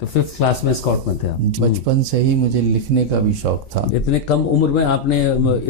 तो 5th class में scout में थे आप? बचपन से ही मुझे लिखने का भी शौक था। इतने कम उम्र में आपने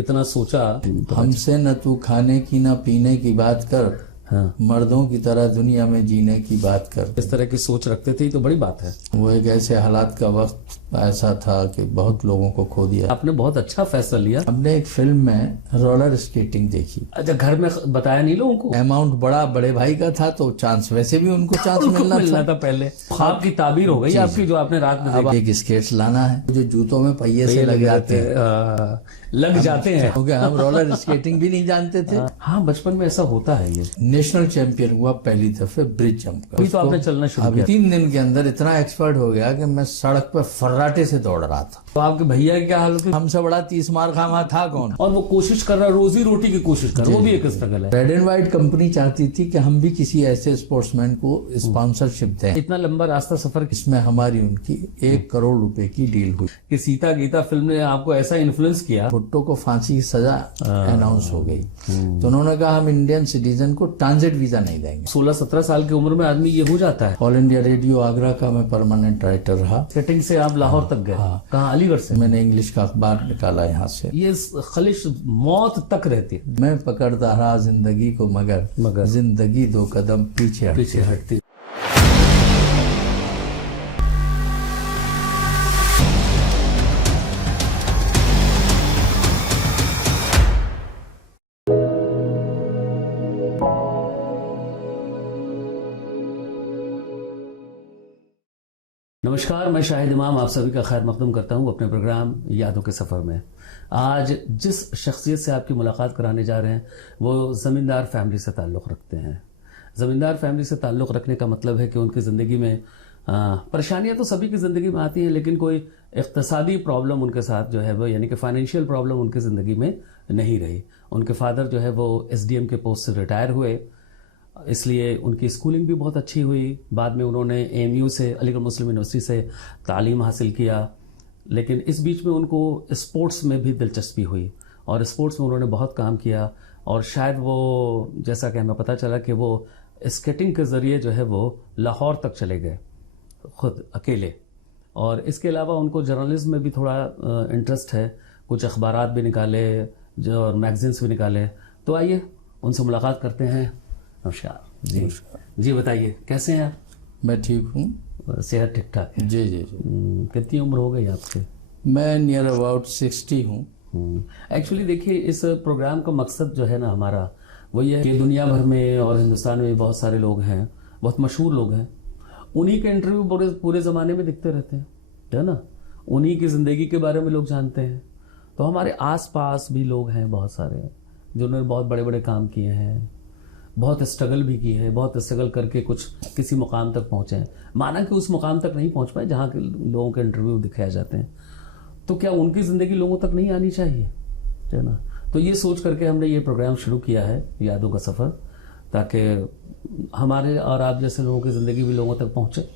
इतना सोचा? हमसे न तू खाने की न पीने की बात कर, हाँ, मर्दों की तरह दुनिया में जीने की बात कर। इस तरह की सोच रखते थे तो बड़ी बात है। वो एक ऐसे हालात का वक्त ऐसा था कि बहुत लोगों को खो दिया। आपने बहुत अच्छा फैसला लिया। हमने एक फिल्म में रोलर स्केटिंग देखी। अच्छा, घर में बताया नहीं लोगों को? अमाउंट बड़ा बड़े भाई का था तो चांस, वैसे भी उनको चांस मिलना था। पहले ख्वाब की ताबीर हो गई आपकी जो आपने रात में अब एक स्केट्स लाना है जो जूतों में पहिए से लग जाते हैं, लग जाते हैं। क्योंकि हम रोलर स्केटिंग भी नहीं जानते थे। हाँ, बचपन में ऐसा होता है। ये नेशनल चैंपियन हुआ पहली दफे ब्रिज जंप का। अभी तो आपने चलना शुरू अभी 3 दिन के अंदर इतना एक्सपर्ट हो गया कि मैं सड़क पर फर्राटे से दौड़ रहा था। तो आपके भैया की क्या हालत है? हमसे बड़ा 30 मार खामा था कौन। और वो कोशिश कर रहा, रोजी रोटी की कोशिश कर रहा, वो भी एक स्ट्रगल है। रेड एंड व्हाइट कंपनी चाहती थी कि हम भी किसी ऐसे स्पोर्ट्समैन को स्पॉन्सरशिप दें। इतना लंबा रास्ता सफर इसमें हमारी उनकी 1 करोड़ रुपए की डील हुई कि सीता गीता फिल्म ने आपको ऐसा इन्फ्लुएंस किया। भुट्टो को फांसी की सजा अनाउंस हो गई तो उन्होंने कहा हम इंडियन सिटीजन को ट्रांजिट वीजा नहीं देंगे। 16-17 साल की उम्र में आदमी ये हो जाता है। ऑल इंडिया रेडियो आगरा का मैं परमानेंट राइटर रहा। सेटिंग से आप लाहौर तक गए? कहाँ? अलीगढ़ से? मैंने इंग्लिश का अखबार निकाला यहाँ से। ये खलिश मौत तक रहती। मैं पकड़ता रहा जिंदगी को मगर जिंदगी 2 कदम पीछे हटती। नमस्कार, मैं शाहिद इमाम आप सभी का खैर मकदम करता हूं अपने प्रोग्राम यादों के सफ़र में। आज जिस शख्सियत से आपकी मुलाकात कराने जा रहे हैं वो ज़मींदार फैमिली से ताल्लुक़ रखते हैं। ज़मींदार फैमिली से ताल्लुक़ रखने का मतलब है कि उनकी ज़िंदगी में परेशानियां तो सभी की ज़िंदगी में आती हैं, लेकिन कोई इक़्तिसादी प्रॉब्लम उनके साथ जो है वो, यानी कि फाइनेंशियल प्रॉब्लम उनकी ज़िंदगी में नहीं रही। उनके फादर जो है वो SDM के पोस्ट से रिटायर हुए, इसलिए उनकी स्कूलिंग भी बहुत अच्छी हुई। बाद में उन्होंने AMU से, अलीगढ़ मुस्लिम यूनिवर्सिटी से तालीम हासिल किया, लेकिन इस बीच में उनको स्पोर्ट्स में भी दिलचस्पी हुई और स्पोर्ट्स में उन्होंने बहुत काम किया। और शायद वो, जैसा कि हमें पता चला कि वो स्केटिंग के ज़रिए जो है वो लाहौर तक चले गए खुद अकेले। और इसके अलावा उनको जर्नलिज्म में भी थोड़ा इंटरेस्ट है, कुछ अखबारात भी निकाले जो और मैगजीन्स भी निकाले। तो आइए उनसे मुलाकात करते हैं। नमस्कार जी। जी बताइए, कैसे हैं आप? मैं ठीक हूँ। सेहत ठीक ठाक है? जी जी जी। कितनी उम्र हो गई आपकी? मैं नियर अबाउट 60 हूँ। एक्चुअली देखिए, इस प्रोग्राम का मकसद जो है ना हमारा वो ये है कि दुनिया भर में और हिंदुस्तान में बहुत सारे लोग हैं, बहुत मशहूर लोग हैं, उन्हीं के इंटरव्यू पूरे ज़माने में दिखते रहते हैं, है ना। उन्हीं की ज़िंदगी के बारे में लोग जानते हैं। तो हमारे आसपास भी लोग हैं बहुत सारे जिन्होंने बहुत बड़े बड़े काम किए हैं, बहुत स्ट्रगल भी की है, बहुत स्ट्रगल करके कुछ किसी मुकाम तक पहुँचे हैं। माना कि उस मुकाम तक नहीं पहुँच पाए जहाँ के लोगों के इंटरव्यू दिखाए जाते हैं, तो क्या उनकी ज़िंदगी लोगों तक नहीं आनी चाहिए, है ना। तो ये सोच करके हमने ये प्रोग्राम शुरू किया है यादों का सफ़र, ताकि हमारे और आप जैसे लोगों की ज़िंदगी भी लोगों तक पहुँचे,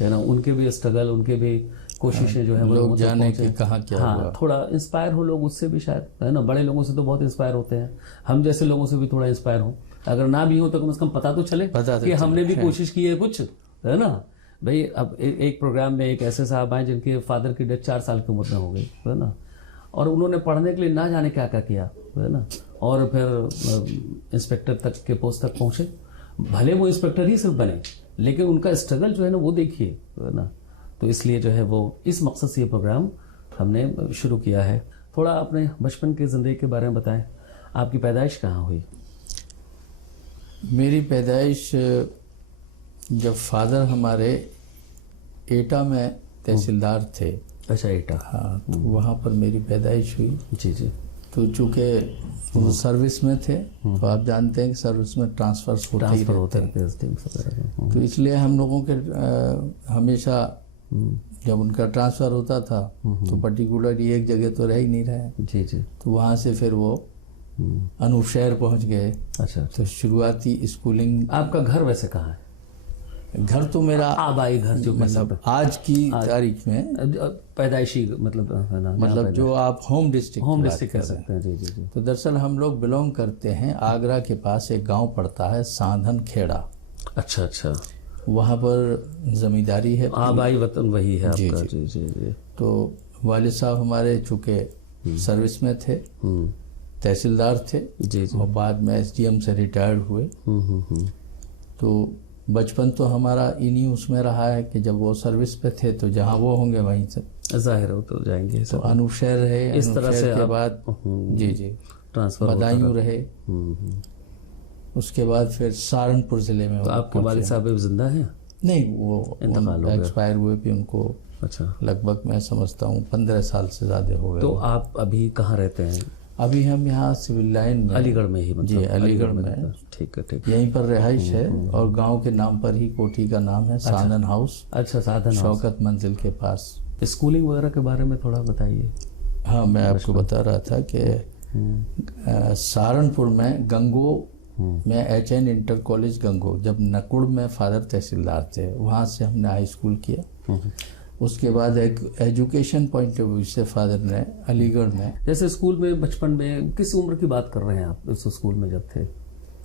है ना। उनके भी स्ट्रगल, उनके भी कोशिशें जो है वो लोग जाने कि कहाँ क्या हुआ। हाँ, थोड़ा इंस्पायर हो लोग उससे भी शायद, है ना। बड़े लोगों से तो बहुत इंस्पायर होते हैं, हम जैसे लोगों से भी थोड़ा इंस्पायर हो। अगर ना भी हो तो कम से कम पता तो चले कि हमने भी कोशिश की है कुछ, है ना भाई। अब एक प्रोग्राम में एक ऐसे साहब आए जिनके फादर की डेथ 4 साल की उम्र में हो गई, है ना। और उन्होंने पढ़ने के लिए ना जाने क्या क्या किया, है ना। और फिर इंस्पेक्टर तक के पोस्ट तक पहुँचे। भले वो इंस्पेक्टर ही सिर्फ बने, लेकिन उनका स्ट्रगल जो है ना वो देखिए, है ना। तो इसलिए जो है वो इस मकसद से ये प्रोग्राम हमने शुरू किया है। थोड़ा अपने बचपन की ज़िंदगी के बारे में बताएं। आपकी पैदाइश कहाँ हुई? मेरी पैदाइश जब फादर हमारे एटा में तहसीलदार थे। अच्छा, एटा। हाँ, तो वहाँ पर मेरी पैदाइश हुई। जी जी। तो चूँकि वो सर्विस में थे तो आप जानते हैं कि सर्विस में ट्रांसफर्स होते ही रहते हैं। तो इसलिए हम लोगों के हमेशा जब उनका ट्रांसफ़र होता था तो पर्टिकुलरली एक जगह तो रह ही नहीं रहे। जी जी। तो वहाँ से फिर वो अनूप शहर पहुँच गए। अच्छा। तो शुरुआती स्कूलिंग। आपका घर वैसे कहाँ है? घर तो मेरा आबाई घर जो मतलब आज की तारीख में पैदाइशी मतलब, है ना, मतलब जो आप होम डिस्ट्रिक्ट कह सकते हैं। जी जी जी। तो दरअसल हम लोग बिलोंग करते हैं, आगरा के पास एक गांव पड़ता है सांधन खेड़ा। अच्छा अच्छा। वहाँ पर जमींदारी है। आबाई वतन वही है जी, आपका। जी। जी जी जी। तो वालिद साहब हमारे चूँकि सर्विस में थे, तहसीलदार थे, जी जी। और बाद में एसडीएम से रिटायर्ड हुए। तो बचपन तो हमारा इन्हीं उसमें रहा है कि जब वो सर्विस पे थे तो जहाँ वो होंगे वहीं से जाहिर हो तो जाएंगे तो अनूपशहर रहे। इस तरह से के आप- बाद जी जी ट्रांसफर बदायूं रहे। उसके बाद फिर सहारनपुर जिले में तो आपके वालिद साहब अभी जिंदा हैं? नहीं, वो इंतकाल हो गया। एक्सपायर हुए भी उनको अच्छा। लगभग मैं समझता हूँ 15 साल से ज़्यादा हो गए। तो आप अभी कहाँ रहते हैं? अभी हम यहाँ सिविल लाइन में, अलीगढ़ में ही मतलब? जी अलीगढ़ में, रहते हैं। ठीक है ठीक। यहीं पर रिहाइश है और गांव के नाम पर ही कोठी का नाम है साधन हाउस। अच्छा, साधन हाउस। शौकत मंजिल के पास। स्कूलिंग वगैरह के बारे में थोड़ा बताइए। हाँ, मैं आपको बता रहा था कि सहारनपुर में गंगो में HN इंटर कॉलेज गंगो, जब नकुड़ में फादर तहसीलदार थे, वहाँ से हमने हाई स्कूल किया। उसके बाद एक एजुकेशन पॉइंट ऑफ व्यू से फादर ने अलीगढ़ में, जैसे स्कूल में बचपन में किस उम्र की बात कर रहे हैं आप? उस स्कूल में जब थे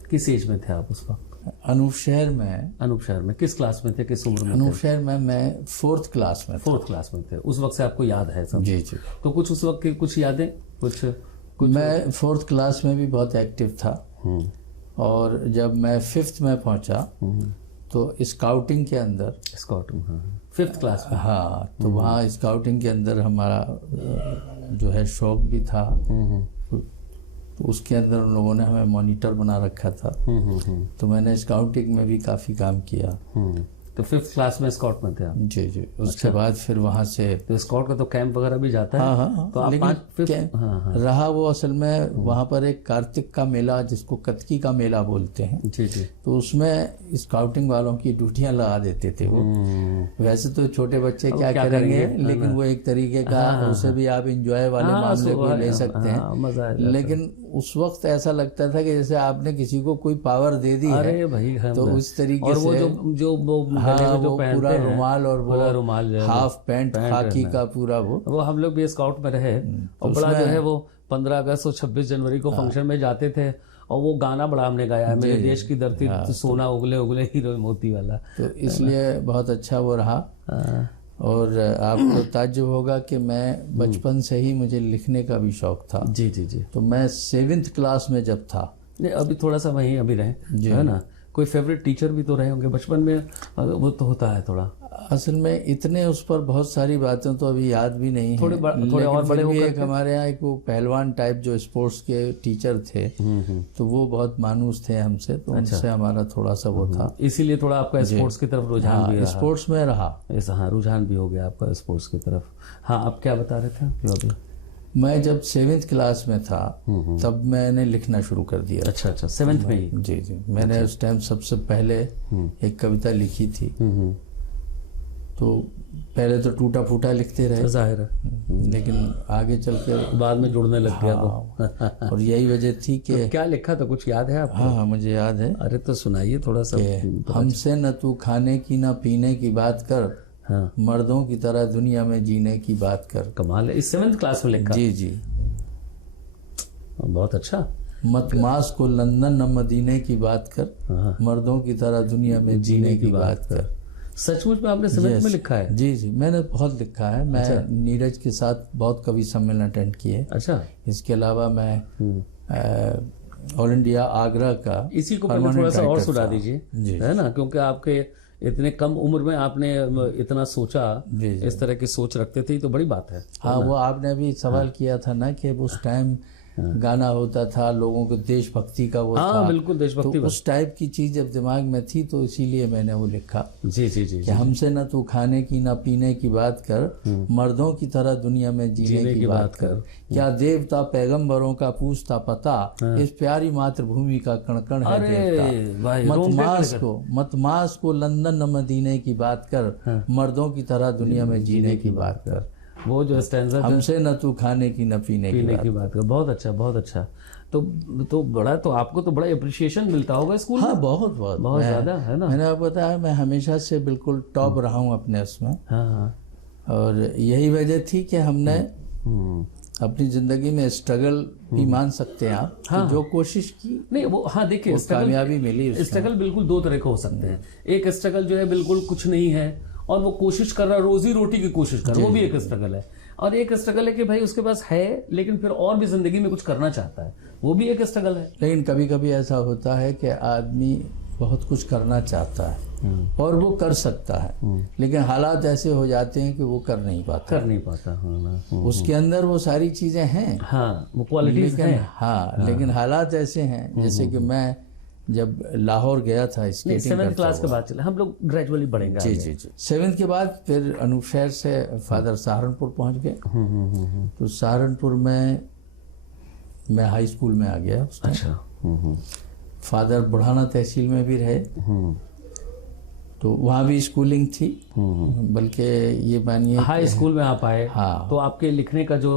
किस एज में थे आप उस वक्त? अनूपशहर में। अनूपशहर में किस क्लास में थे, किस उम्र में? अनूपशहर में मैं 4th क्लास में था। 4th क्लास में थे। उस वक्त से आपको याद है सब? जी जी। तो कुछ उस वक्त की कुछ यादें? कुछ मैं 4th क्लास में भी बहुत एक्टिव था, और जब मैं 5th में पहुंचा तो स्काउटिंग के अंदर, स्काउटिंग, हाँ 5th क्लास में? हाँ, तो वहाँ स्काउटिंग के अंदर हमारा जो है शौक भी था। तो उसके अंदर उन लोगों ने हमें मॉनिटर बना रखा था। तो मैंने स्काउटिंग में भी काफ़ी काम किया। तो 5th क्लास में स्काउट में थे आप? जी जी। उसके बाद फिर वहाँ से, तो स्काउट का तो कैंप वगैरह भी जाता है? हाँ, तो आप लेकिन रहा वो असल में वहाँ पर एक कार्तिक का मेला, जिसको कतकी का मेला बोलते हैं। जी जी। तो उसमें स्काउटिंग वालों की ड्यूटियां लगा देते थे वो। वैसे तो छोटे बच्चे क्या करेंगे, लेकिन वो एक तरीके का, उसे भी आप इंजॉय वाले मामले को ले सकते हैं। लेकिन उस वक्त ऐसा लगता था कि जैसे आपने किसी को कोई पावर दे दी है। भाई, तो उस तरीके से वो पूरा रुमाल और वो रुमाल, हाफ पैंट खाकी का पूरा वो हम लोग भी स्काउट में रहे। और बड़ा जो है वो 15 अगस्त और 26 जनवरी को फंक्शन में जाते थे, और वो गाना बड़ा हमने गाया है, मेरे देश की धरती सोना उगले उगले हीरो मोती वाला। तो इसलिए बहुत अच्छा वो रहा। और आपको ताज्जुब होगा कि मैं बचपन से ही मुझे लिखने का भी शौक था। जी जी जी। तो मैं 7th क्लास में जब था, नहीं अभी थोड़ा सा वहीं अभी रहे, है ना? कोई फेवरेट टीचर भी तो रहे होंगे बचपन में, वो तो होता है थोड़ा। असल में इतने उस पर बहुत सारी बातें तो अभी याद भी नहीं है। थोड़े और बड़े होकर एक हमारे यहाँ एक वो पहलवान टाइप जो स्पोर्ट्स के टीचर थे, तो वो बहुत मानूस थे हमसे, तो उनसे हमारा थोड़ा सा वो था। इसीलिए थोड़ा आपका स्पोर्ट्स की तरफ रुझान भी रहा? स्पोर्ट्स में रहा ऐसा, हाँ, रुझान भी हो गया आपका स्पोर्ट्स की तरफ। हाँ, आप क्या बता रहे थे अभी? मैं जब 7th क्लास में था तब मैंने लिखना शुरू कर दिया। अच्छा, 7th में ही? जी जी। मैंने उस टाइम सबसे पहले एक कविता लिखी थी। तो पहले तो टूटा फूटा लिखते रहे, जाहिर है, लेकिन आगे चल के बाद में जुड़ने लग गया। और यही वजह थी कि क्या लिखा था, कुछ याद है आपको? हाँ, मुझे याद है। अरे तो सुनाइए थोड़ा सा। हमसे न तू खाने की न पीने की बात कर, हाँ, मर्दों की तरह दुनिया में जीने की बात कर। कमाल है, इस 7th क्लास में लिखा? जी जी। बहुत अच्छा। मत मास को लंदन न मदीने की बात कर, मर्दों की तरह दुनिया में जीने की बात कर। सचमुच में आपने 7th में लिखा है? जी जी, मैंने बहुत लिखा है। मैं नीरज के साथ बहुत कवि सम्मेलन अटेंड किए। अच्छा। इसके अलावा मैं ऑल इंडिया आगरा का, इसी को पहले थोड़ा सा और सुना दीजिए, है ना, क्योंकि आपके इतने कम उम्र में आपने इतना सोचा, इस तरह की सोच रखते थे, तो बड़ी बात है। हाँ, वो आपने भी सवाल किया था ना कि उस टाइम गाना होता था, लोगों को देशभक्ति का वो था। बिल्कुल, देशभक्ति। तो उस टाइप की चीज जब दिमाग में थी तो इसीलिए मैंने वो लिखा। जी जी जी। कि हमसे न तू खाने की न पीने की बात कर, मर्दों की तरह दुनिया में जीने की बात कर। क्या देवता पैगंबरों का पूछता पता, इस प्यारी मातृभूमि का कण कण है देवता। मत मास को लंदन न मदीने की बात कर, मर्दों की तरह दुनिया में जीने की बात कर। वो जो स्टैंजा, हमसे न तू खाने की न पीने की बात कर। बहुत अच्छा, बहुत अच्छा। तो बड़ा, तो आपको तो बड़ा अप्रिशिएशन मिलता होगा स्कूल में? हाँ, बहुत बहुत बहुत ज्यादा, है ना? मैंने आपको बताया, मैं हमेशा से बिल्कुल टॉप रहा हूँ अपने उसमें। हाँ। और यही वजह थी कि हमने अपनी जिंदगी में स्ट्रगल भी मान सकते हैं आप, हाँ, कि जो कोशिश की नहीं वो, हाँ देखिए, कामयाबी मिली। स्ट्रगल बिल्कुल दो तरह के हो सकते हैं। एक स्ट्रगल जो है बिल्कुल कुछ नहीं है और वो कोशिश कर रहा है, रोजी रोटी की कोशिश कर रहा है, वो भी एक स्ट्रगल है। और एक स्ट्रगल है कि भाई उसके पास है लेकिन फिर और भी जिंदगी में कुछ करना चाहता है, वो भी एक स्ट्रगल है। लेकिन कभी कभी ऐसा होता है कि आदमी बहुत कुछ करना चाहता है और वो कर सकता है, लेकिन हालात ऐसे हो जाते हैं कि वो कर नहीं पाता। हाँ, उसके अंदर वो सारी चीजें हैं, हाँ वो क्वालिटीज हैं। हाँ, लेकिन हालात ऐसे हैं, जैसे कि मैं जब लाहौर गया था स्केटिंग 7th क्लास के बाद चले, हम लोग ग्रेजुअली बढ़ेंगे। जी 7th के बाद फिर अनूप शहर से फादर सहारनपुर पहुंच गए। तो सहारनपुर में मैं हाई स्कूल में आ गया उस टाइम। अच्छा। फादर बुढ़ाना तहसील में भी रहे, तो वहाँ भी स्कूलिंग थी, बल्कि ये मानिए हाई स्कूल में आप आए। हाँ, तो आपके लिखने का जो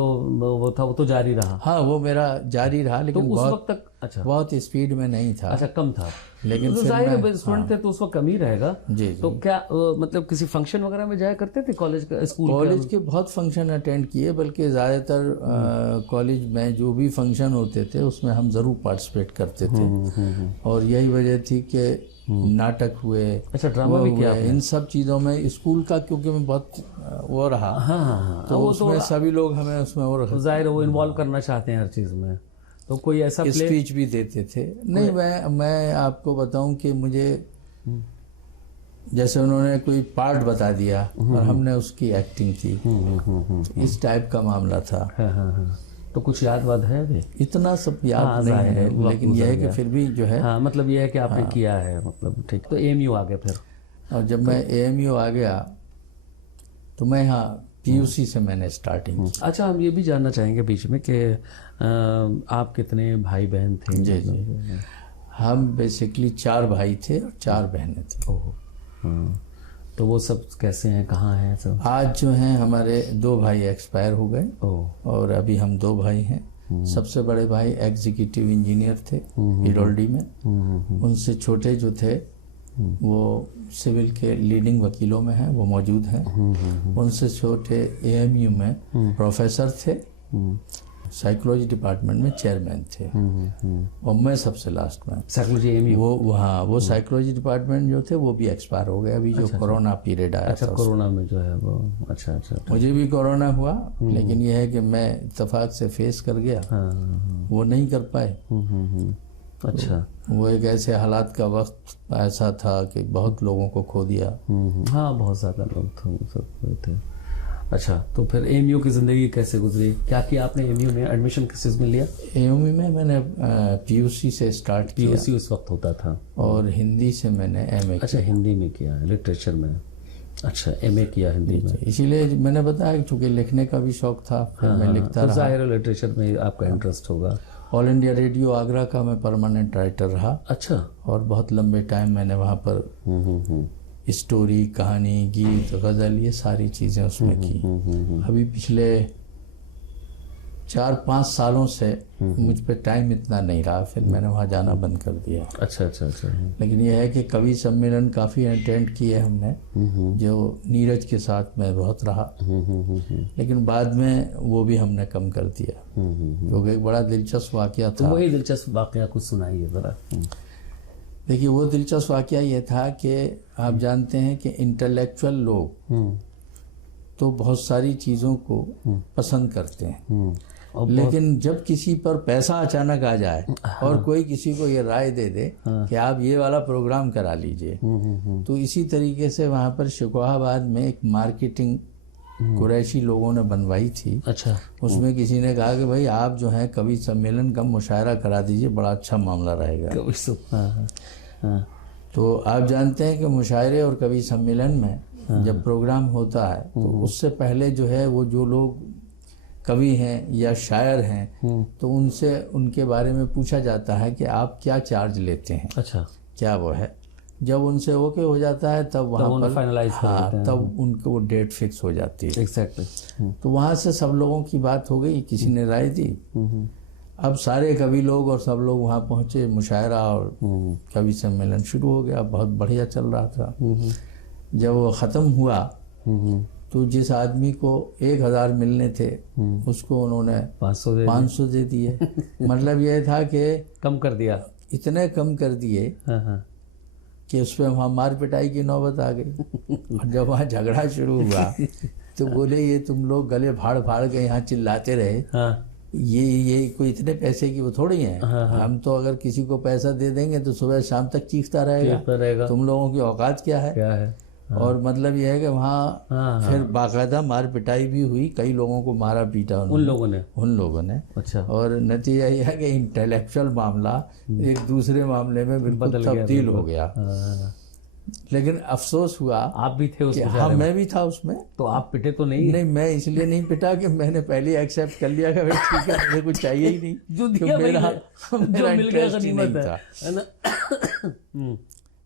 वो था वो तो जारी रहा। हाँ वो मेरा जारी रहा, लेकिन तो उस बहुत वक्त तक अच्छा बहुत स्पीड में नहीं था। अच्छा, कम था, लेकिन तो फिर जाहिर है मैं- स्टूडेंट थे तो उस वक्त कम ही रहेगा। जी तो क्या मतलब किसी फंक्शन वगैरह में जाया करते थे कॉलेज का, स्कूल कॉलेज के बहुत फंक्शन अटेंड किए, बल्कि ज़्यादातर कॉलेज में जो भी फंक्शन होते थे उसमें हम ज़रूर पार्टिसिपेट करते थे। और यही वजह थी कि नाटक हुए, अच्छा ड्रामा वो भी किया हुए, इन सब चीज़ों में स्कूल का, क्योंकि मैं बहुत वो रहा, हाँ, तो उसमें सभी लोग हमें उसमें और जाहिर है वो इन्वॉल्व करना चाहते हैं हर चीज में। तो कोई ऐसा प्ले स्पीच भी देते थे। नहीं, मैं आपको बताऊं कि मुझे जैसे उन्होंने कोई पार्ट बता दिया और हमने उसकी एक्टिंग की, तो इस टाइप का मामला था। हाँ। तो कुछ याद वाद है अभी? इतना सब याद नहीं है, लेकिन यह है कि फिर भी जो है, हाँ मतलब ये है कि आपने किया है, मतलब ठीक। तो AMU आ गए फिर? और जब मैं AMU आ गया तो मैं यहाँ PUC से मैंने स्टार्टिंग की। अच्छा, हम ये भी जानना चाहेंगे बीच में कि आप कितने भाई बहन थे? जी हम बेसिकली 4 भाई थे और 4 बहनें थी। ओह, हाँ। तो वो सब कैसे हैं, कहाँ हैं सब? आज जो हैं हमारे 2 भाई एक्सपायर हो गए ओह, और अभी हम 2 भाई हैं। सबसे बड़े भाई एग्जीक्यूटिव इंजीनियर थे हिडोल्डी में। उनसे छोटे जो थे वो सिविल के लीडिंग वकीलों में हैं, वो मौजूद हैं। उनसे छोटे AMU में प्रोफेसर थे, साइकोलॉजी डिपार्टमेंट में चेयरमैन थे। और मैं सबसे लास्ट में। Psychology AMU? वो साइकोलॉजी डिपार्टमेंट जो थे वो भी एक्सपायर हो गए अभी, जो कोरोना पीरियड आया अच्छा, था। कोरोना में जो है वो, अच्छा। मुझे भी कोरोना हुआ, लेकिन यह है कि मैं इत्तेफाक से फेस कर गया, वो नहीं कर पाए। अच्छा, वो एक ऐसे हालात का वक्त ऐसा था कि बहुत लोगों को खो दिया। हाँ बहुत ज़्यादा लोग थे, सब थे। अच्छा, तो फिर AMU की ज़िंदगी कैसे गुजरी? क्या किया आपने AMU में? एडमिशन किस चीज़ में लिया? AMU में मैंने PUC से स्टार्ट किया। PUC उस वक्त होता था। और हिंदी से मैंने MA अच्छा, हिंदी में किया है, लिटरेचर में। अच्छा, MA किया हिंदी में। इसीलिए मैंने बताया, चूंकि लिखने का भी शौक था, फिर मैं लिखता तो रहा। जाहिर है लिटरेचर में आपका इंटरेस्ट होगा। ऑल इंडिया रेडियो आगरा का मैं परमानेंट राइटर रहा। अच्छा। और बहुत लंबे टाइम मैंने वहाँ पर स्टोरी, कहानी, गीत, गज़ल, ये सारी चीज़ें उसमें की। अभी पिछले 4-5 सालों से मुझ पे टाइम इतना नहीं रहा, फिर मैंने वहाँ जाना बंद कर दिया। अच्छा। लेकिन यह है कि कवि सम्मेलन काफ़ी अटेंड किए हमने, जो नीरज के साथ में बहुत रहा। लेकिन बाद में वो भी हमने कम कर दिया, क्योंकि एक बड़ा दिलचस्प वाक़या था। तो वही दिलचस्प वाक़या कुछ सुनाइए ज़रा। देखिए, वो दिलचस्प वाक़या ये था कि आप जानते हैं कि इंटेलेक्चुअल लोग तो बहुत सारी चीज़ों को पसंद करते हैं, लेकिन जब किसी पर पैसा अचानक आ जाए और कोई किसी को ये राय दे दे कि आप ये वाला प्रोग्राम करा लीजिए, तो इसी तरीके से वहाँ पर शिकोहाबाद में एक मार्केटिंग कुरैशी लोगों ने बनवाई थी। अच्छा। उसमें किसी ने कहा कि भाई आप जो है कवि सम्मेलन का मुशायरा करा दीजिए, बड़ा अच्छा मामला रहेगा। तो आप जानते हैं कि मुशायरे और कवि सम्मेलन में जब प्रोग्राम होता है तो उससे पहले जो है वो जो लोग कवि हैं या शायर हैं तो उनसे उनके बारे में पूछा जाता है कि आप क्या चार्ज लेते हैं। अच्छा। क्या वो है, जब उनसे ओके हो जाता है तब वहाँ पर फाइनलाइज कर देते हैं। तब उनको वो डेट फिक्स हो जाती है। एग्जैक्टली। तो वहाँ से सब लोगों की बात हो गई, किसी ने राय दी। अब सारे कवि लोग और सब लोग वहाँ पहुँचे, मुशायरा और कवि सम्मेलन शुरू हो गया। बहुत बढ़िया चल रहा था। जब वो ख़त्म हुआ तो जिस आदमी को 1000 मिलने थे उसको उन्होंने 500 दे दिए। मतलब यह था कि कम कर दिया, इतने कम कर दिए कि उस पर वहाँ मार पिटाई की नौबत आ गई। और जब वहाँ झगड़ा शुरू हुआ तो बोले ये तुम लोग गले फाड़ फाड़ के यहाँ चिल्लाते रहे, ये कोई इतने पैसे की वो थोड़ी है। हम तो अगर किसी को पैसा दे देंगे तो सुबह शाम तक चीखता रहेगा, तुम लोगों की औकात क्या है। और मतलब यह है कि वहाँ फिर बाकायदा मार पिटाई भी हुई, कई लोगों को मारा पीटा उन लोगों ने। अच्छा। और नतीजा यह है कि इंटेलेक्चुअल मामला एक दूसरे मामले में बिल्कुल तब्दील हो गया। लेकिन अफसोस हुआ, आप भी थे उसमें? हाँ, मैं भी था उसमें। तो आप पिटे तो नहीं? नहीं, मैं इसलिए नहीं पिटा कि मैंने पहले ही एक्सेप्ट कर लिया कि भाई ठीक है, मुझे कुछ चाहिए ही नहीं, जो मेरा इंटरेस्ट ही नहीं था, है ना।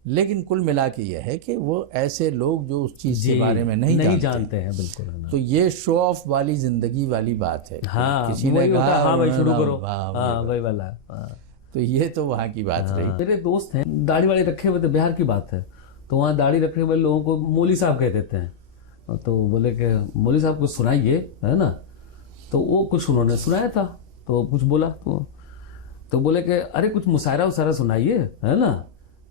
लेकिन कुल मिला के यह है कि वो ऐसे लोग जो उस चीज के बारे में नहीं जानते हैं, बिल्कुल। तो ये शो ऑफ वाली जिंदगी वाली बात है। हाँ, किसी ने कहा हाँ भाई शुरू करो, हाँ वही वाला। तो ये तो वहाँ की बात रही। मेरे दोस्त हैं, दाढ़ी वाड़ी रखे हुए थे, बिहार की बात है, तो वहाँ दाढ़ी रखे हुए लोगों को मौली साहब कह देते हैं। तो बोले कि मौली साहब कुछ सुनाइए, है ना। तो वो कुछ उन्होंने सुनाया था, तो कुछ बोला तो बोले कि अरे कुछ मुशायरा उसायरा सुनाइए, है ना।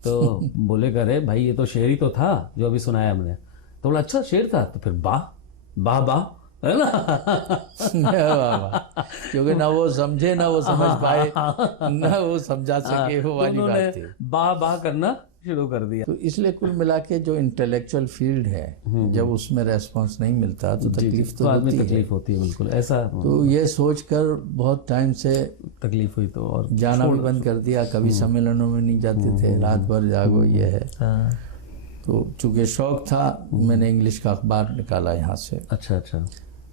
तो बोले कि अरे भाई ये तो शेर ही तो था जो अभी सुनाया हमने। तो बोला अच्छा शेर था, तो फिर वाह वाह, है ना। क्योंकि ना वो समझे, ना वो समझ पाए, ना वो समझा सके, वो वाली बात थी। वाह करना शुरू कर दिया। तो इसलिए कुल मिला के जो इंटेलेक्चुअल फील्ड है, जब उसमें रेस्पॉन्स नहीं मिलता तो तकलीफ तो होती है, बिल्कुल ऐसा। तो ये सोचकर बहुत टाइम से तकलीफ हुई, तो और जाना भी बंद कर दिया। कभी सम्मेलनों में नहीं जाते थे, रात भर जागो, ये है। तो चूंकि शौक था, मैंने इंग्लिश का अखबार निकाला यहाँ से। अच्छा।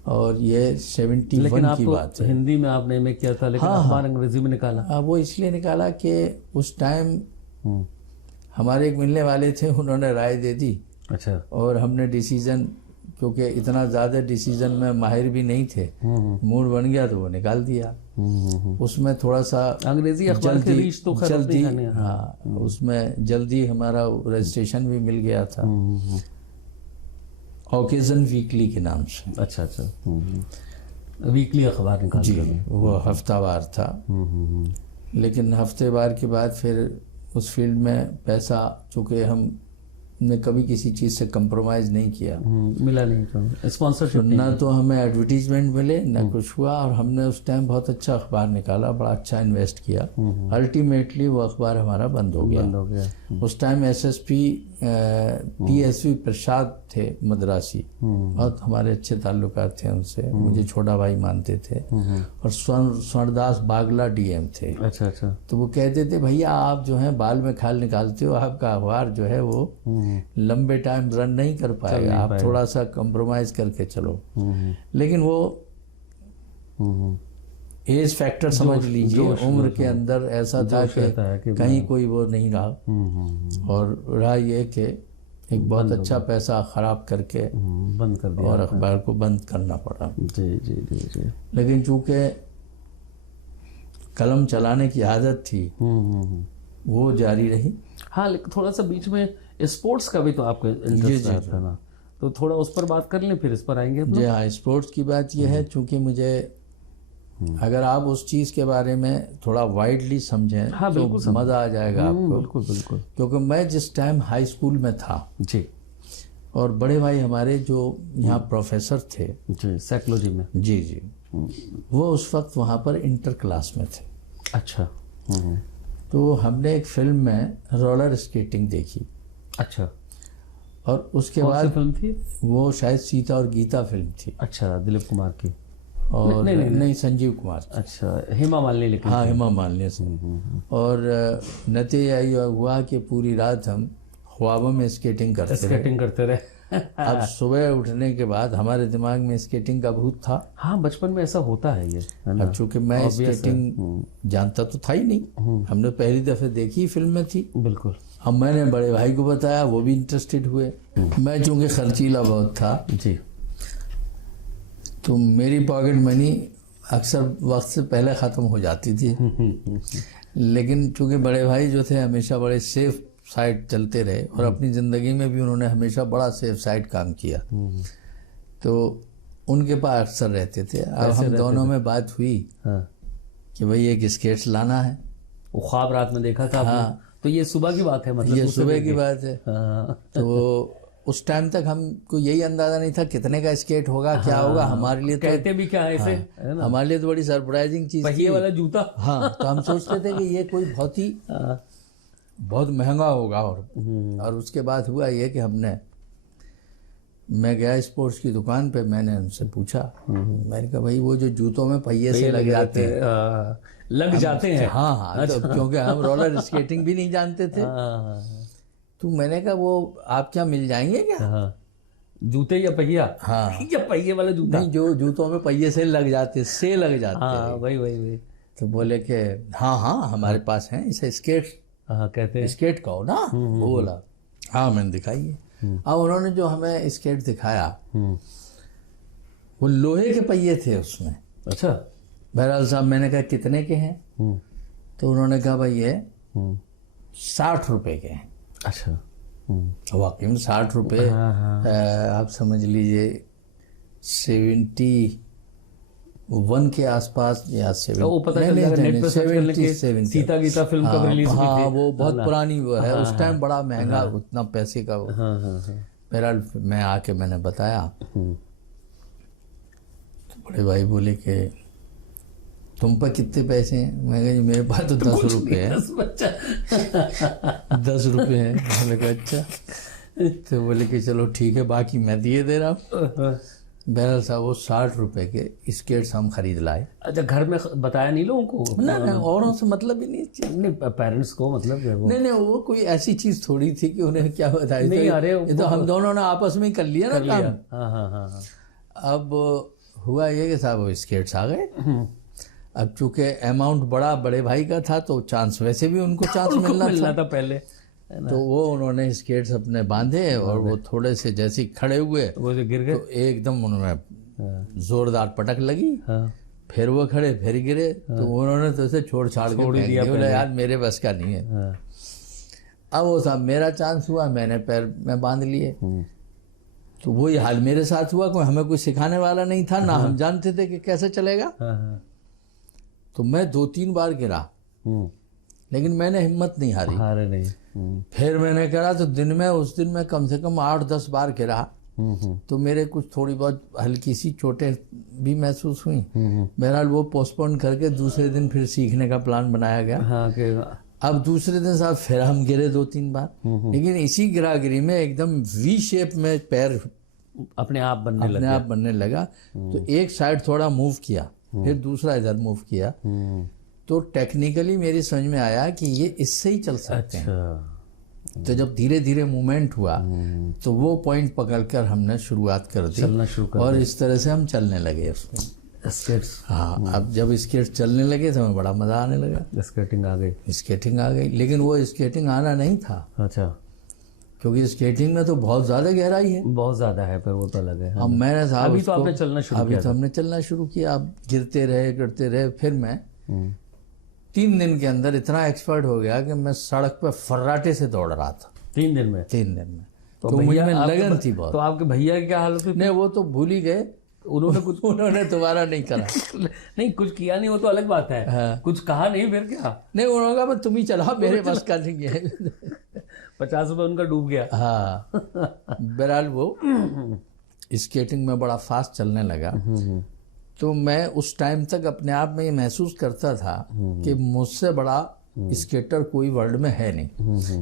और ये 71 की बात है। हिंदी में आपने में किया था, लेकिन अखबार अंग्रेजी में निकाला। वो इसलिए निकाला कि उस टाइम हमारे एक मिलने वाले थे, उन्होंने राय दे दी। अच्छा। और हमने डिसीजन, क्योंकि इतना ज़्यादा डिसीजन में माहिर भी नहीं थे, मूड बन गया तो वो निकाल दिया। उसमें थोड़ा सा अंग्रेजी अखबार की रीच तो जल्दी, हाँ, उसमें जल्दी हमारा रजिस्ट्रेशन भी मिल गया था, ओकेजन वीकली के नाम से। अच्छा। वीकली अखबार निकाल जी, वो हफ्तावार था। लेकिन हफ्तेवार के बाद फिर उस फील्ड में पैसा, चूँकि हमने कभी किसी चीज़ से कंप्रोमाइज़ नहीं किया, मिला नहीं, स्पॉन्सरशिप ना तो हमें एडवर्टीजमेंट मिले, ना कुछ हुआ। और हमने उस टाइम बहुत अच्छा अखबार निकाला, बड़ा अच्छा इन्वेस्ट किया। अल्टीमेटली वो अखबार हमारा बंद हो गया। उस टाइम SSP PSV प्रसाद थे मद्रासी, बहुत हमारे अच्छे ताल्लुकात थे उनसे, मुझे छोटा भाई मानते थे। और स्वर्णदास बागला DM थे। अच्छा। तो वो कहते थे भैया आप जो है बाल में खाल निकालते हो, आपका अखबार जो है वो लंबे टाइम रन नहीं कर पाएगा, आप थोड़ा सा कंप्रोमाइज करके चलो। लेकिन वो एज फैक्टर समझ लीजिए, उम्र के अंदर ऐसा था कि कहीं कोई वो नहीं रहा। और रहा ये कि एक बहुत अच्छा पैसा खराब करके बंद कर दिया और अखबार को बंद करना पड़ा। जी। लेकिन चूंकि कलम चलाने की आदत थी, वो जारी रही। हाँ, लेकिन थोड़ा सा बीच में स्पोर्ट्स का भी तो आपका इंटरेस्ट था ना, तो थोड़ा उस पर बात कर लें, फिर इस पर आएंगे। जी हाँ, स्पोर्ट्स की बात यह है, चूंकि मुझे अगर आप उस चीज़ के बारे में थोड़ा वाइडली समझें, हाँ, तो मज़ा आ जाएगा आपको। बिल्कुल। क्योंकि मैं जिस टाइम हाई स्कूल में था जी, और बड़े भाई हमारे जो यहाँ प्रोफेसर थे जी साइकोलॉजी में, जी, वो उस वक्त वहाँ पर इंटर क्लास में थे। अच्छा। तो हमने एक फिल्म में रोलर स्केटिंग देखी। अच्छा। और उसके बाद फिल्म थी वो, शायद सीता और गीता फिल्म थी। अच्छा, दिलीप कुमार की। और नहीं, संजीव कुमार। अच्छा, हेमा मालिनी। लेकिन हाँ, हेमा मालिनी से। और नतीजा ये हुआ कि पूरी रात हम ख्वाबों में स्केटिंग करते रहे। अब सुबह उठने के बाद हमारे दिमाग में स्केटिंग का भूत था। हाँ, बचपन में ऐसा होता है ये। अब चूंकि मैं स्केटिंग जानता तो था ही नहीं, हमने पहली दफे देखी फिल्म में थी। बिल्कुल। अब मैंने बड़े भाई को बताया, वो भी इंटरेस्टेड हुए। मैं चूंकि खर्चीला बहुत था जी, तो मेरी पॉकेट मनी अक्सर वक्त से पहले ख़त्म हो जाती थी। लेकिन चूंकि बड़े भाई जो थे हमेशा बड़े सेफ साइड चलते रहे, और अपनी ज़िंदगी में भी उन्होंने हमेशा बड़ा सेफ साइड काम किया। तो उनके पास अक्सर रहते थे। अब हम दोनों में बात हुई कि भाई एक स्केट्स लाना है। वो ख्वाब रात में देखा था आपने? तो ये सुबह की बात है, मतलब ये सुबह की बात है। तो उस टाइम तक हमको यही अंदाजा नहीं था कितने का स्केट होगा, क्या होगा। हमारे लिए तो कहते भी क्या है इसे, है ना? हमारे लिए तो बड़ी सरप्राइजिंग चीज थी। पहिए वाला जूता। हाँ, तो हम सोचते थे कि ये कोई बहुत महंगा होगा। और उसके बाद हुआ ये कि मैं गया स्पोर्ट्स की दुकान पे, मैंने उनसे पूछा, मैंने कहा भाई वो जो जूतों में पहिए से लग जाते हैं। हाँ, तो क्योंकि हम रोलर स्केटिंग भी नहीं जानते थे। तो मैंने कहा वो आप क्या मिल जाएंगे क्या? जूते या पहिया? हाँ, या पहिए वाला जूता? नहीं, जो जूतों में पहिए से लग जाते। वही। तो बोले कि हाँ हमारे पास है इसे स्केट कहते हैं। स्केट कहो ना। वो बोला हाँ, मैंने दिखाई। अब उन्होंने जो हमें स्केट दिखाया वो लोहे के पहिए थे उसमें। अच्छा। बहरहाल साहब मैंने कहा कितने के हैं? तो उन्होंने कहा भाई ये 60 रुपए के हैं। अच्छा। वाकई में 60 रुपये। आप समझ लीजिए 71 के आसपास या 70। वो पता चल जाएगा नेट पे सर्च करने के। सीता गीता फिल्म कब रिलीज हुई थी? हाँ, वो बहुत पुरानी वो है। उस टाइम बड़ा महंगा, उतना पैसे का वो। बहरहाल मैं आके मैंने बताया तो बड़े भाई बोले कि तुम पर कितने पैसे हैं? मैं कहा मेरे पास तो 10 रुपये है। 10 रुपये है। मैंने कहा अच्छा। तो बोले कि चलो ठीक है, बाकी मैं दिए दे रहा हूँ। बहरहाल साहब वो 60 रुपए के स्केट्स हम खरीद लाए। अच्छा, घर में बताया नहीं लोगों को? नहीं, औरों से मतलब ही नहीं, पेरेंट्स को मतलब वो नहीं, वो कोई ऐसी चीज थोड़ी थी कि उन्हें क्या बताया। नहीं, अरे ये तो हम दोनों ने आपस में ही कर लिया ना काम। हाँ। अब हुआ ये कि साहब वो स्केट्स आ गए। अब चूंकि अमाउंट बड़े भाई का था तो चांस वैसे भी उनको चांस मिलना था पहले। तो वो उन्होंने स्केट्स अपने बांधे और वो थोड़े से जैसे गिर गए तो एकदम उन्होंने जोरदार पटक लगी। फिर वो खड़े, फिर गिरे। तो उन्होंने तो उसे छोड़ के दिया। बोला यार मेरे बस का नहीं है। अब वो साहब मेरा चांस हुआ, मैंने पैर में बांध लिए। तो वही हाल मेरे साथ हुआ। हमें कोई सिखाने वाला नहीं था, ना हम जानते थे कि कैसे चलेगा। तो मैं 2-3 बार गिरा, लेकिन मैंने हिम्मत नहीं हारी। फिर मैंने करा तो उस दिन में कम से कम 8-10 बार गिरा। तो मेरे कुछ थोड़ी बहुत हल्की सी चोटें भी महसूस हुई। बहरहाल वो पोस्टपोन करके दूसरे दिन फिर सीखने का प्लान बनाया गया। अब दूसरे दिन साहब फिर हम गिरे 2-3 बार, लेकिन इसी गिरागिरी में एकदम वी शेप में पैर अपने आप बनने लगा। तो एक साइड थोड़ा मूव किया, फिर दूसरा इधर मूव किया। तो टेक्निकली मेरी समझ में आया कि ये इससे ही चल सकते हैं। तो जब धीरे धीरे मूवमेंट हुआ तो वो पॉइंट पकड़कर हमने शुरुआत कर दी, चलना शुरू कर और इस तरह से हम चलने लगे उसमें स्केट्स। हाँ, अब जब स्केट्स चलने लगे तो हमें बड़ा मजा आने लगा। स्केटिंग आ गई, लेकिन वो स्केटिंग आना नहीं था। अच्छा। क्योंकि स्केटिंग में तो बहुत ज्यादा गहराई है। बहुत ज्यादा है, पर वो तो अलग है। अब मैंने साहब अभी तो आपने चलना शुरू किया। अब गिरते रहे। फिर मैं 3 दिन के अंदर इतना एक्सपर्ट हो गया कि मैं सड़क पर फर्राटे से दौड़ रहा था। 3 दिन में? 3 दिन में। तो मुझे लगन थी बहुत। तो आपके भैया की क्या हालत हुई? नहीं, वो तो भूल ही गए। उन्होंने दोबारा नहीं करा। नहीं, कुछ किया नहीं, वो तो अलग बात है। हाँ। कुछ कहा नहीं, फिर क्या? नहीं, उन्होंने कहा तुम ही चलाओ, मेरे बस का नहीं है। 50 रुपये उनका डूब गया। हाँ। बहरहाल वो स्केटिंग में बड़ा फास्ट चलने लगा। तो मैं उस टाइम तक अपने आप में ये महसूस करता था कि मुझसे बड़ा स्केटर कोई वर्ल्ड में है नहीं,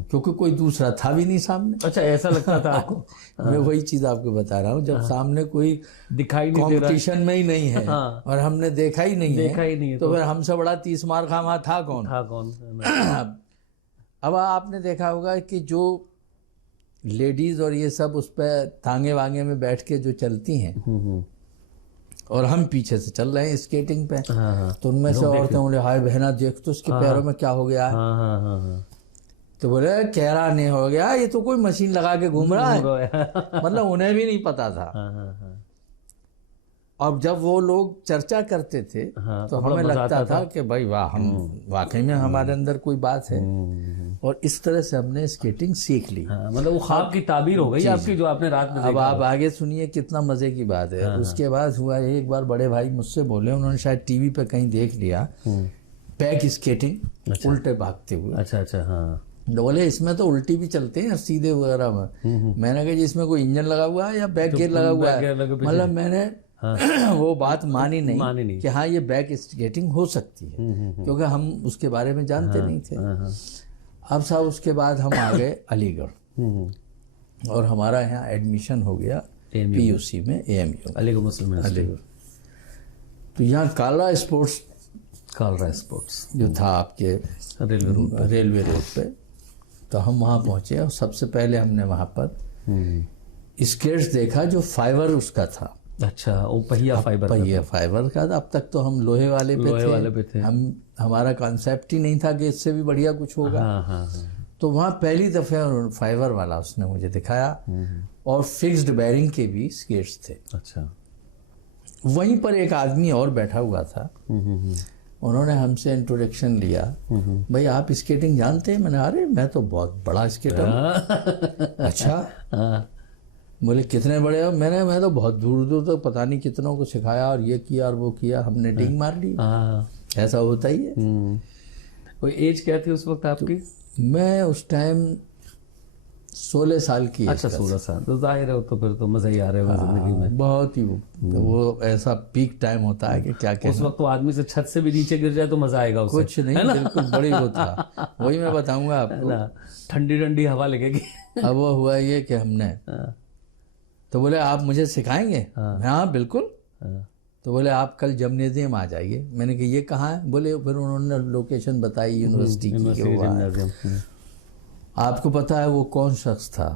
क्योंकि कोई दूसरा था भी नहीं सामने। अच्छा, ऐसा लगता था आपको? मैं वही चीज आपको बता रहा हूँ, जब सामने कोई दिखाई नहीं दे रहा, कंपटीशन में ही नहीं है और हमने देखा ही नहीं है, तो फिर हमसे बड़ा 30 मार खामा था कौन? अब आपने देखा होगा कि जो लेडीज और ये सब उस पर तांगे वांगे में बैठ के जो चलती हैं और हम पीछे से चल रहे हैं स्केटिंग पे, तो उनमें से औरतें बोले हाय बहना देख तो उसके पैरों में क्या हो गया है। तो बोले कह रहा नहीं हो गया, ये तो कोई मशीन लगा के घूम रहा है। मतलब उन्हें भी नहीं पता था। और जब वो लोग चर्चा करते थे हाँ, तो तो बड़ा हमें मजा लगता आता था कि भाई वाह, हम वाकई में हमारे अंदर कोई बात है। और इस तरह से हमने स्केटिंग सीख ली। हाँ, मतलब वो ख्वाब की ताबीर हो गई आपकी, जो आपने रात में अब देखा। आप आगे सुनिए कितना मजे की बात है। उसके बाद हुआ एक बार बड़े भाई मुझसे बोले, उन्होंने शायद टीवी पे कहीं देख लिया, बैक स्केटिंग, उल्टे भागते हुए। अच्छा अच्छा, हाँ। बोले इसमें तो उल्टी भी चलते हैं सीधे वगैरह में। मैंने कहा जी इसमें कोई इंजन लगा हुआ है या बैक गियर लगा हुआ है? मतलब मैंने वो बात मानी नहीं कि हाँ ये बैक स्केटिंग हो सकती है, क्योंकि हम उसके बारे में जानते नहीं थे। अब साहब उसके बाद हम आ गए अलीगढ़ और हमारा यहाँ एडमिशन हो गया पीयूसी में, AMU अलीगढ़ मुस्लिम अलीगढ़। तो यहाँ कालरा स्पोर्ट्स जो था आपके रेलवे रोड पे, तो हम वहाँ पहुँचे और सबसे पहले हमने वहाँ पर स्केट्स देखा जो फाइबर उसका था। अच्छा, वो पहिया फाइबर का था। अब तक तो हम लोहे वाले पे थे। हमारा कॉन्सेप्ट ही नहीं था कि इससे भी बढ़िया कुछ होगा। हाँ। तो वहाँ पहली दफे फाइबर वाला उसने मुझे दिखाया और फिक्स्ड बेयरिंग के भी स्केट्स थे। अच्छा। वहीं पर एक आदमी और बैठा हुआ था, उन्होंने हमसे इंट्रोडक्शन लिया, भाई आप स्केटिंग जानते हैं? मैंने अरे मैं तो बहुत बड़ा स्केटर हूँ। अच्छा, बोले कितने बड़े हो? मैं तो बहुत दूर दूर तक पता नहीं कितनों को सिखाया और ये किया और वो किया, हमने डिंग मार ली। ऐसा होता ही है। कोई एज क्या थी उस वक्त आपकी? मैं उस टाइम 16 साल की। अच्छा, 16 साल तो जाहिर है, तो फिर तो मजा ही आ रहा है जिंदगी में। बहुत ही वो ऐसा पीक टाइम होता है कि क्या उस वक्त तो आदमी से छत से भी नीचे गिर जाए तो मजा आएगा उसे। कुछ नहीं, बिल्कुल बड़ी वो था। वही मैं बताऊंगा आपको, ठंडी ठंडी हवा लगेगी। अब वो हुआ ये कि हमने तो बोले आप मुझे सिखाएंगे? हाँ बिल्कुल। तो बोले आप कल जिम्नेजियम आ जाइए। मैंने कहा ये कहाँ है? बोले फिर उन्होंने लोकेशन बताई यूनिवर्सिटी की। आपको पता है वो कौन शख्स था?